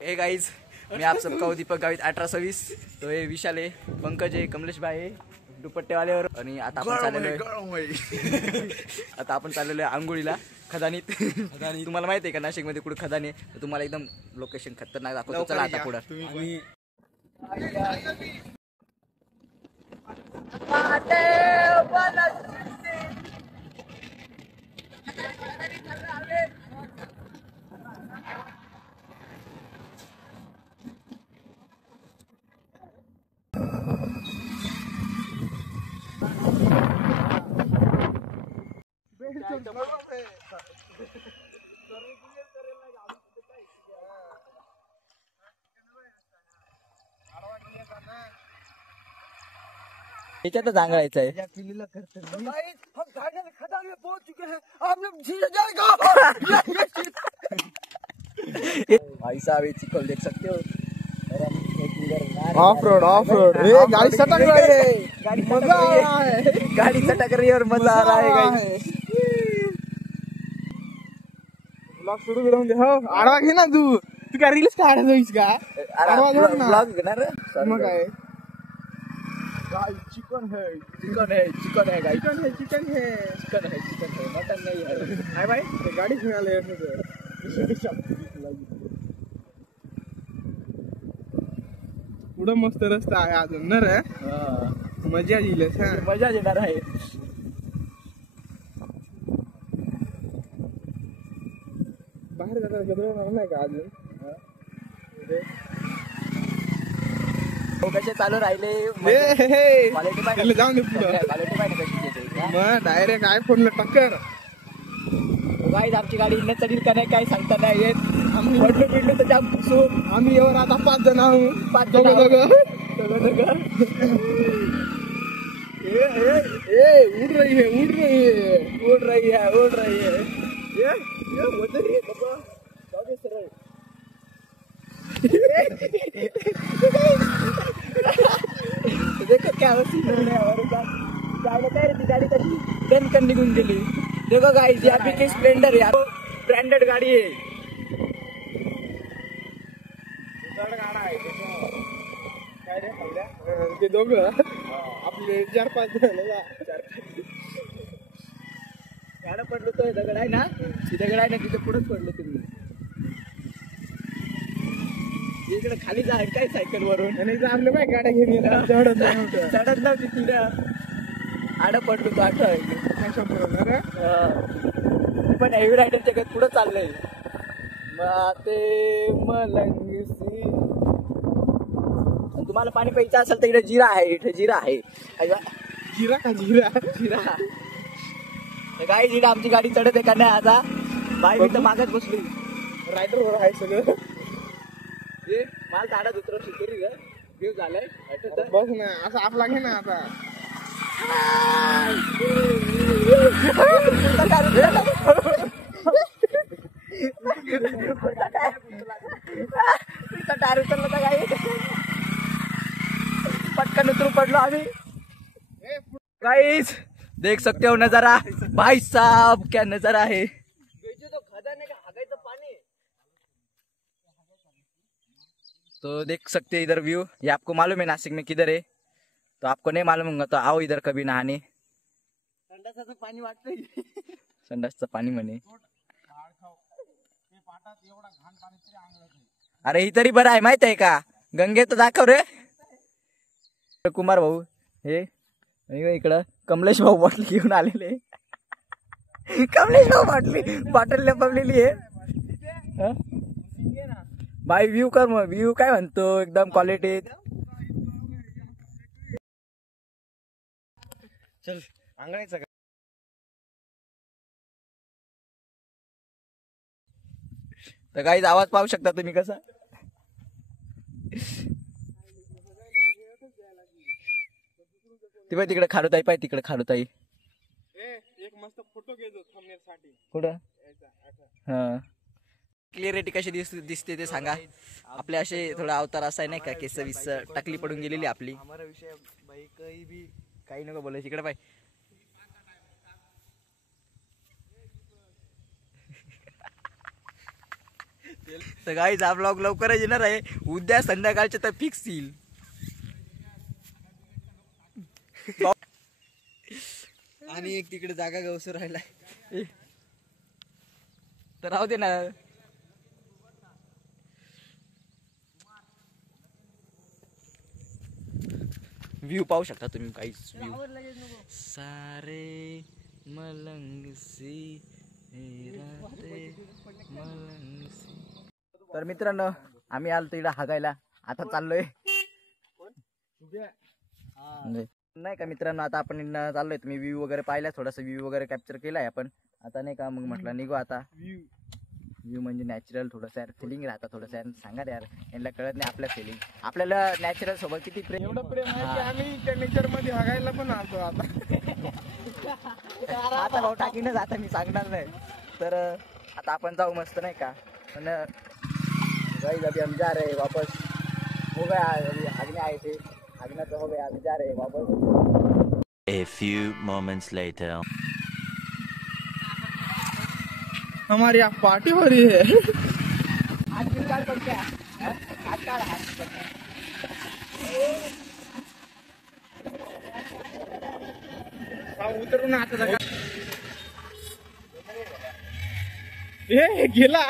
Hey guys, मैं आप सबका हूँ दीपक गावित 1826. तो हे विशाल आहे, पंकज आहे, कमलेश भाई आहे, दुपट्टे वाल्यावर. आणि आता आपण चाललेलो आहे आंघोळीला खदानीत. तुम्हाला माहिती आहे का नाशिक मध्ये कुठे खदानी आहे? तर तुम्हाला एकदम लोकेशन खतरनाक दाखवतो. चला आता पुढे. याच्यात सांगायचं आहे. भाई साहब ये चिकल देख सकते हो. ऑफ रोड ये गाड़ी सटक रही है, मजा आ रहा है, गाड़ी सटक रही है और मजा आ रहा है गाइस. ब्लॉग शुरू करून दे. हो आडवा घे ना तू काय रील्स काढायचं इसका ब्लॉग घेणार मग काय. चिकन है गाइस, चिकन है मटन नहीं है भाई. गाडी फिरायला पुढं मस्त रस्ता आहे अजून ना रे. मजा येईल, मजा येणार आहे. बाहेर जाताना गदरणार नाही का अजून. कसे चालू राहिले क्वालिटी जाऊन दे पुढं. मग डायरेक्ट आयफोनला टक्कर. गाईज आमची गाडी इथं चढील का नाही काही सांगता नाही येत. आम्ही पडलो तर जाम खुसू. आम्ही एवढं आता 5 जण आहोत. 5 जण उड रही है. देखो क्या गाडी तरी दणकन निघून गेली. देखो गाइस, यहाँ पे की स्प्लेंडर है, ब्रांडेड गाड़ी है. ते दोघं आपले 4-5 जण गाडं पडलो तो दगड आहे ना, दगड आहे ना तिथे पुढेच पडलो तुम्ही. इकडे खाली जा काय सायकल वरून. आणि आपलं काय गाड्या घेऊन चढत नव्हती तिथं. आडं पडलो तो आठवण. पण हेवी रायडरच्या काही पुढं चाललंय. माते मलंगसी. तुम्हाला पाणी प्यायचं असेल तर इथे जिरा आहे, इथे जिरा आहे. जिरा का जिरा काय जिरा. आमची गाडी चढत आहे का नाही आता. बाई मी तर मागच बसली. रायडर वर आहे सगळं. मला झाडात उतरव शिकरी व्ह्यू झालंय. बस ना असं आपला घे ना आता. टायर उतरलं तर काय पटकन उतरून पडलो आम्ही. गाइस देख सकते हो नजारा. भाई साहब क्या नजारा है. तो देख सकते हैं इधर व्यू. ये आपको मालूम है नासिक में किधर है, तो आपको नहीं मालूम होगा तो आओ इधर कभी नहाने. संडासाचं पाणी वाटतंय. संडासचं पाणी म्हणे. अरे ही तरी बरं आहे माहित आहे का. गंगेत दाखव रे कुमार भाऊ. हे इकडं कमलेश भाऊ बाटली घेऊन आलेले. कमलेश भाऊ बॉटल लपवलेली आहे. भाई व्ह्यू कर मग. व्ह्यू काय म्हणतो एकदम क्वालिटी. चल अंगणायचं. तर काहीच आवाज पाहू शकता तुम्ही कसा. ती तिकडे खारुताई पाय, तिकडे खारुताई. एक मस्त फोटो घेतो थंबनेल साठी. कुठं. हा क्लिअरिटी कशी दिसते ते सांगा. आपले असे थोडा अवतार असा आहे नाही का, केस विस टाकली पडून गेलेली आपली. काही नको बोलायचं. इकडे पाय. तर गाईज हा ब्लॉग लवकरच येणार आहे. उद्या संध्याकाळचे तर फिक्स येईल. आणि एक तिकडे जागा गवसर राहिला. तर राहू दे ना. व्ह्यू पाहू शकता तुम्ही काहीच व्ह्यू. सारे मलंग सी मलंग सी. तर मित्रांनो आम्ही आलो इकडे हागायला. आता चाललोय नाही का मित्रांनो. आता आपण चाललोय. तुम्ही व्ह्यू वगैरे पाहिलाय. थोडासा व्ह्यू वगैरे कॅप्चर केलाय आपण. आता नाही का मग म्हटलं निघू आता. व्ह्यू म्हणजे नॅचरल थोडंसं यार फिलिंग राहतं. थोडंसं यार सांगा यार. यांना कळत नाही आपल्या फिलिंग. आपल्याला नॅचरल सोबत किती प्रेम. एवढं प्रेम आहे की आम्ही त्या नेचर मध्ये हगायला पण आलो आता. आता भाऊ टाकीनच आता मी सांगणार नाही. तर आता आपण जाऊ मस्त नाही का. पण गाइस अभी हम जा रहे वापस. हो गया अभी हगने आए थे. हगना तो हो गया. अभी जा रहे वापस. A few moments later. हमारी यहाँ पार्टी हो रही है. आज निकाल पड़ गया. आज का उतरून आता हे गेला.